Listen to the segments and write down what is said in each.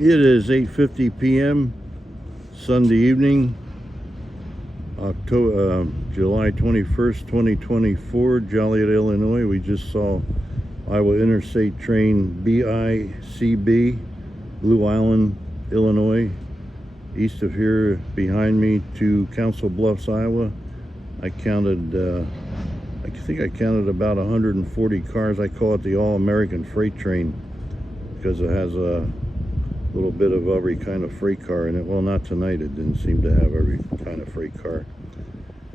It is 8:50 p.m. Sunday evening, July 21st, 2024, Joliet, Illinois. We just saw Iowa Interstate train BICB, Blue Island, Illinois. East of here, behind me, to Council Bluffs, Iowa. I think I counted about 140 cars. I call it the all-American freight train because it has a little bit of every kind of freight car in it. Well, not tonight. It didn't seem to have every kind of freight car.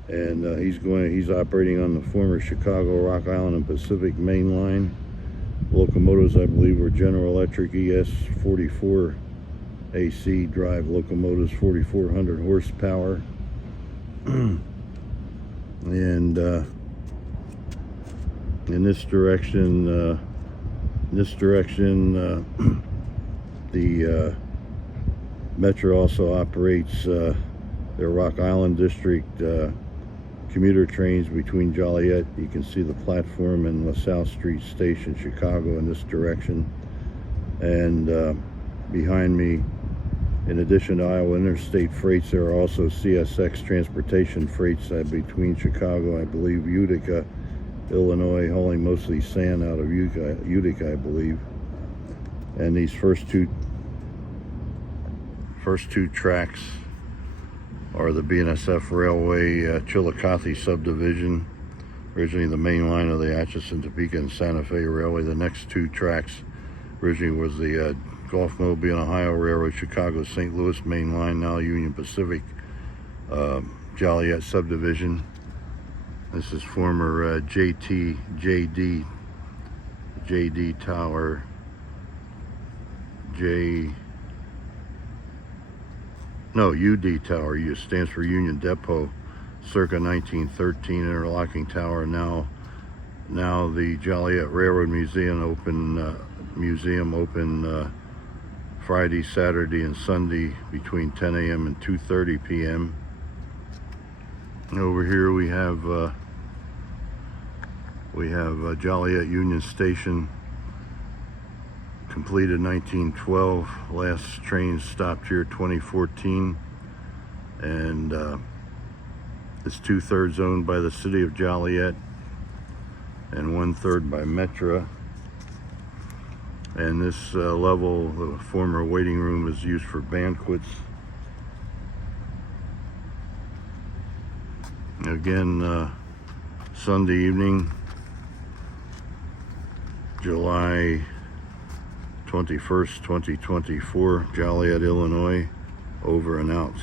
And he's operating on the former Chicago, Rock Island, and Pacific main line. Locomotives, I believe, were General Electric ES44AC drive locomotives, 4,400 horsepower. And in this direction, the Metro also operates their Rock Island District commuter trains between Joliet. You can see the platform, and LaSalle Street Station, Chicago, in this direction. And behind me, in addition to Iowa Interstate freights, there are also CSX transportation freights between Chicago, I believe, Utica, Illinois, hauling mostly sand out of Utica, I believe. And these first two tracks are the BNSF Railway Chillicothe subdivision, originally the main line of the Atchison, Topeka, and Santa Fe Railway. The next two tracks originally was the Gulf Mobile Ohio Railroad Chicago St. Louis main line, now Union Pacific Joliet subdivision. This is former JD Tower, UD Tower. U stands for Union Depot, circa 1913 interlocking tower. Now the Joliet Railroad Museum open Friday, Saturday, and Sunday between 10 a.m. and 2:30 p.m. Over here we have Joliet Union Station, completed 1912. Last train stopped here 2014, and it's 2/3 owned by the city of Joliet and 1/3 by Metro. And this level, the former waiting room, is used for banquets. Again, Sunday evening, July 21st, 2024, Joliet, Illinois, over and out.